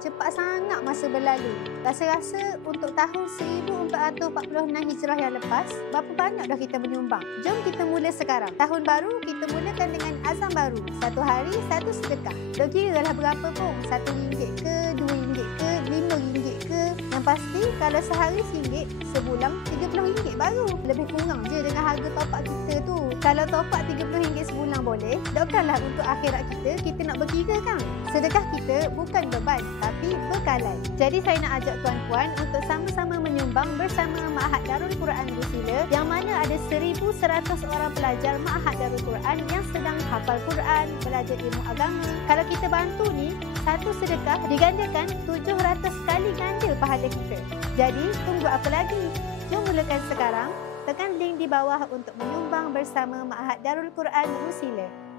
cepat sangat masa berlalu. Rasa-rasa untuk tahun 1446 Hijrah yang lepas, berapa banyak dah kita menyumbang? Jom kita mula sekarang. Tahun baru kita mulakan dengan azam baru. Satu hari, satu sedekah. Tak kira lah berapa pun. RM1 ke, RM2 ke, RM5 ke. Yang pasti kalau sehari RM1, sebulan RM30 baru. Lebih kurang je dengan harga top up kita tu. Kalau top up RM30 sebulan boleh, takkanlah untuk akhirat kita nak berkira kan? Sedekah kita bukan beban, tapi bekalan. Jadi saya nak ajak tuan-puan untuk sama-sama menyumbang bersama Ma'had Darul Quran Rusila yang mana ada 1,100 orang pelajar Ma'had Darul Quran yang sedang hafal Quran, belajar ilmu agama. Kalau kita bantu ni, satu sedekah digandakan 700 kali ganda pahala kita. Jadi, tunggu apa lagi? Jom mulakan sekarang. Tekan link di bawah untuk menyumbang bersama Ma'had Darul Quran Rusila.